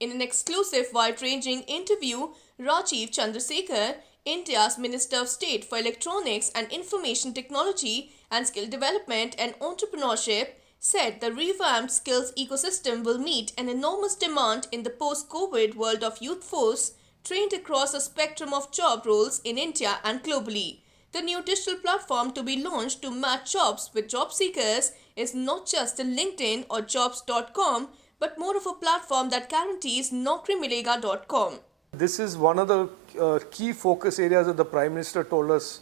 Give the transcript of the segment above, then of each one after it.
In an exclusive wide-ranging interview, Rajiv Chandrasekhar, India's Minister of State for Electronics and Information Technology and Skill Development and Entrepreneurship, said the revamped skills ecosystem will meet an enormous demand in the post-COVID world of youth force trained across a spectrum of job roles in India and globally. The new digital platform to be launched to match jobs with job seekers is not just a LinkedIn or jobs.com, but more of a platform that guarantees naukrimilega.com. This is one of the key focus areas that the Prime Minister told us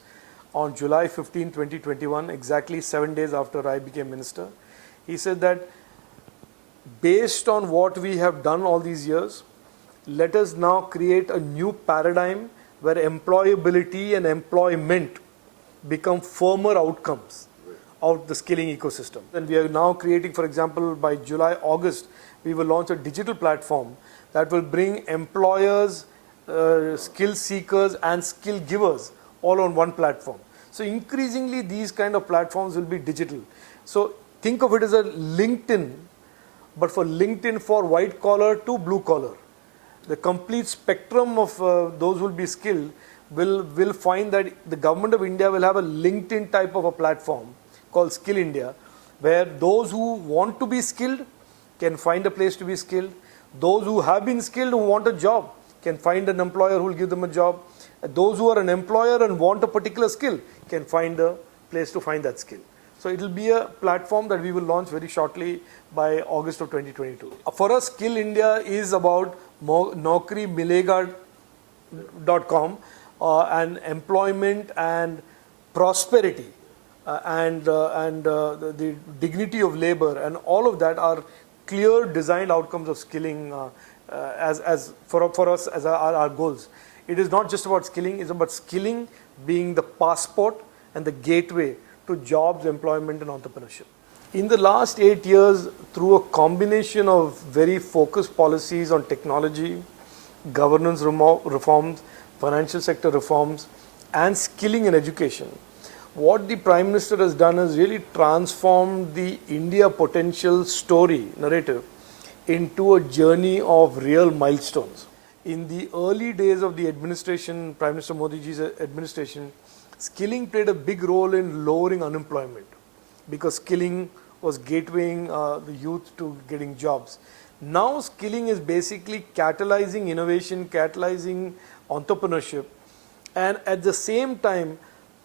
on July 15, 2021, exactly 7 days after I became Minister. He said that based on what we have done all these years, let us now create a new paradigm where employability and employment become firmer outcomes of the skilling ecosystem. And we are now creating, for example, by July, August, we will launch a digital platform that will bring employers, skill seekers and skill givers all on one platform. So increasingly these kind of platforms will be digital. So think of it as a LinkedIn, but for LinkedIn for white collar to blue collar. The complete spectrum of those who will be skilled will find that the government of India will have a LinkedIn type of a platform called Skill India, where those who want to be skilled can find a place to be skilled. Those who have been skilled who want a job can find an employer who will give them a job. Those who are an employer and want a particular skill can find a place to find that skill. So it will be a platform that we will launch very shortly by August of 2022. For us, Skill India is about naukrimilega.com and employment and prosperity and the dignity of labor, and all of that are clear designed outcomes of skilling as for us as our goals. It is not just about skilling, it's about skilling being the passport and the gateway to jobs, employment and entrepreneurship. In the last 8 years, through a combination of very focused policies on technology, governance reforms, financial sector reforms and skilling and education, what the Prime Minister has done is really transformed the India potential story narrative into a journey of real milestones. In the early days of the administration, Prime Minister Modi ji's administration, skilling played a big role in lowering unemployment because skilling was gatewaying the youth to getting jobs. Now skilling is basically catalyzing innovation, catalyzing entrepreneurship, and at the same time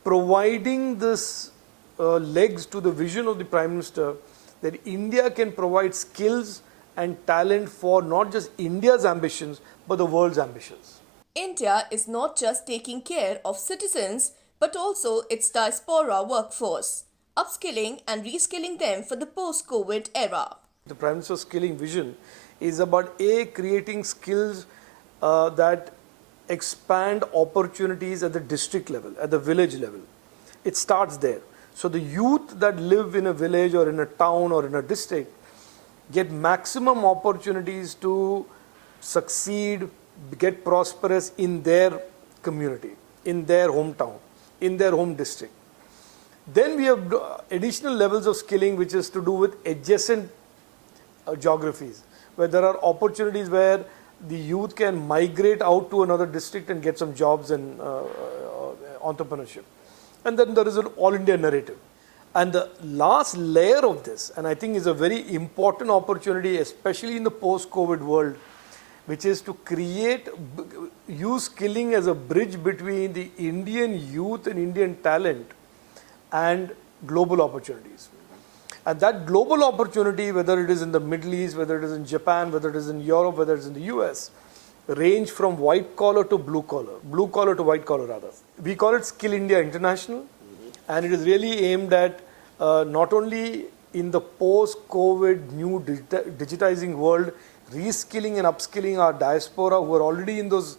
providing this legs to the vision of the Prime Minister that India can provide skills and talent for not just India's ambitions but the world's ambitions. India is not just taking care of citizens but also its diaspora workforce, upskilling and reskilling them for the post-COVID era. The Prime Minister's skilling vision is about creating skills that expand opportunities at the district level, at the village level. It starts there. So the youth that live in a village or in a town or in a district get maximum opportunities to succeed, get prosperous in their community, in their hometown, in their home district. Then we have additional levels of skilling which is to do with adjacent geographies, where there are opportunities where the youth can migrate out to another district and get some jobs and entrepreneurship. And then there is an all India narrative. And the last layer of this, and I think is a very important opportunity, especially in the post-COVID world, which is to use skilling as a bridge between the Indian youth and Indian talent and global opportunities. And that global opportunity, whether it is in the Middle East, whether it is in Japan, whether it is in Europe, whether it is in the US, range from white collar to blue collar to white collar rather. We call it Skill India International, and it is really aimed at not only in the post-COVID new digitizing world, reskilling and upskilling our diaspora who are already in those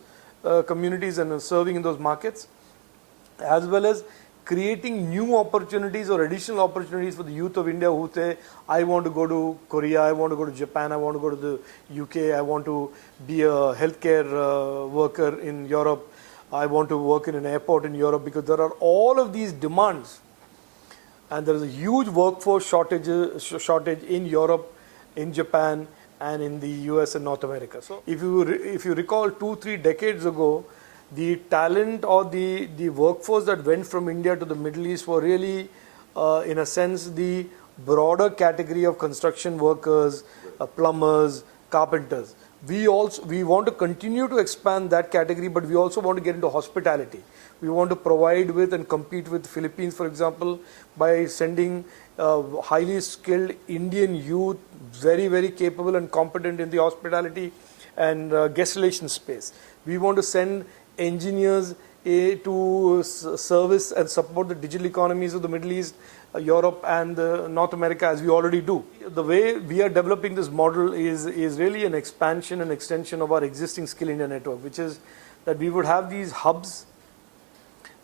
communities and serving in those markets, as well as creating new opportunities or additional opportunities for the youth of India who say, I want to go to Korea, I want to go to Japan, I want to go to the UK, I want to be a healthcare worker in Europe, I want to work in an airport in Europe, because there are all of these demands. And there is a huge workforce shortage in Europe, in Japan, and in the US and North America. So if you recall 2-3 decades ago, the talent or the workforce that went from India to the Middle East were really, in a sense, the broader category of construction workers, plumbers, carpenters. We want to continue to expand that category, but we also want to get into hospitality. We want to provide with and compete with Philippines, for example, by sending highly skilled Indian youth, very, very capable and competent in the hospitality and guest relations space. We want to send engineers to service and support the digital economies of the Middle East, Europe and North America, as we already do. The way we are developing this model is really an expansion and extension of our existing Skill India network, which is that we would have these hubs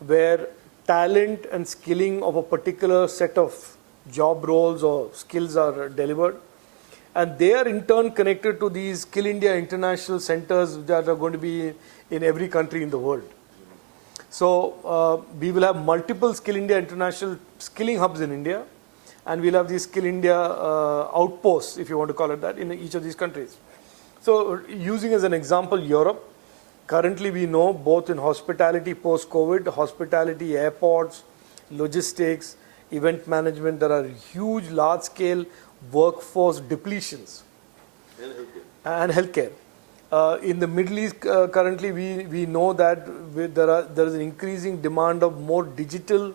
where talent and skilling of a particular set of job roles or skills are delivered, and they are in turn connected to these Skill India international centers that are going to be in every country in the world. So we will have multiple Skill India international skilling hubs in India, and we'll have these Skill India outposts, if you want to call it that, in each of these countries. So using as an example Europe, currently we know both in hospitality post-COVID, hospitality, airports, logistics, event management, there are huge large-scale workforce depletions. And healthcare. In the Middle East, currently we know that there is an increasing demand of more digitally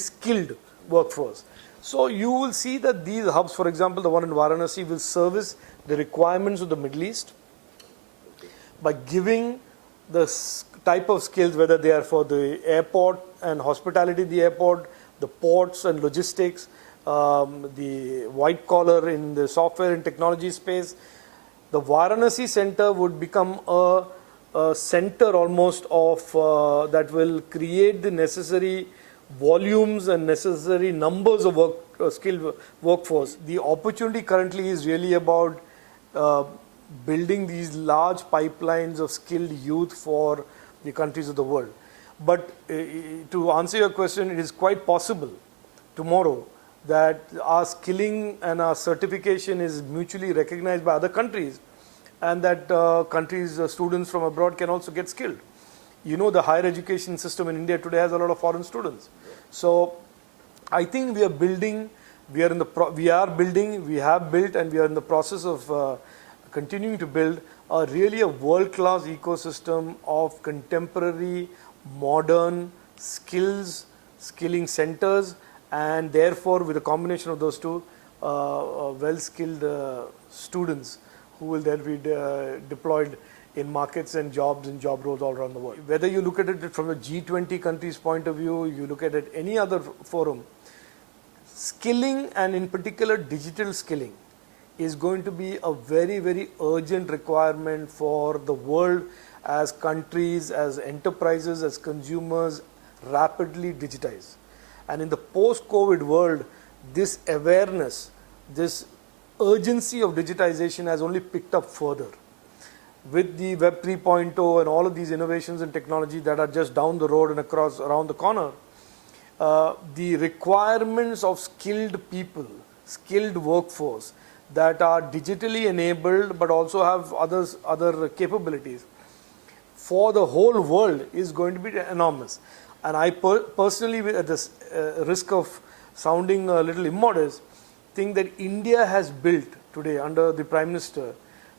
skilled workforce. So you will see that these hubs, for example, the one in Varanasi, will service the requirements of the Middle East by giving the type of skills, whether they are for the airport and hospitality, the airport, the ports and logistics, the white collar in the software and technology space. The Varanasi center would become a center almost of that will create the necessary volumes and necessary numbers of skilled workforce. The opportunity currently is really about building these large pipelines of skilled youth for the countries of the world. But to answer your question, it is quite possible tomorrow that our skilling and our certification is mutually recognized by other countries, and that countries, students from abroad can also get skilled. You know, the higher education system in India today has a lot of foreign students. So I think we are building, we have built, and we are in the process of continuing to build really a world-class ecosystem of contemporary, modern skilling centers, and therefore with a combination of those two, well-skilled students who will then be deployed in markets and jobs and job roles all around the world. Whether you look at it from a G20 countries point of view, you look at it any other forum, skilling, and in particular digital skilling, is going to be a very, very urgent requirement for the world as countries, as enterprises, as consumers rapidly digitize. And in the post-COVID world, this awareness, this urgency of digitization has only picked up further. With the Web 3.0 and all of these innovations and technology that are just down the road and around the corner, the requirements of skilled people, skilled workforce that are digitally enabled but also have other capabilities for the whole world is going to be enormous. And I personally, at the risk of sounding a little immodest, think that India has built today under the Prime Minister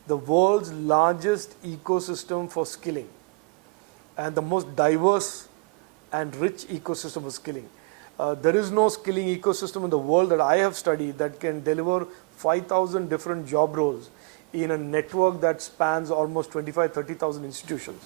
the world's largest ecosystem for skilling and the most diverse and rich ecosystem of skilling. There is no skilling ecosystem in the world that I have studied that can deliver 5,000 different job roles in a network that spans almost 25,000-30,000 institutions.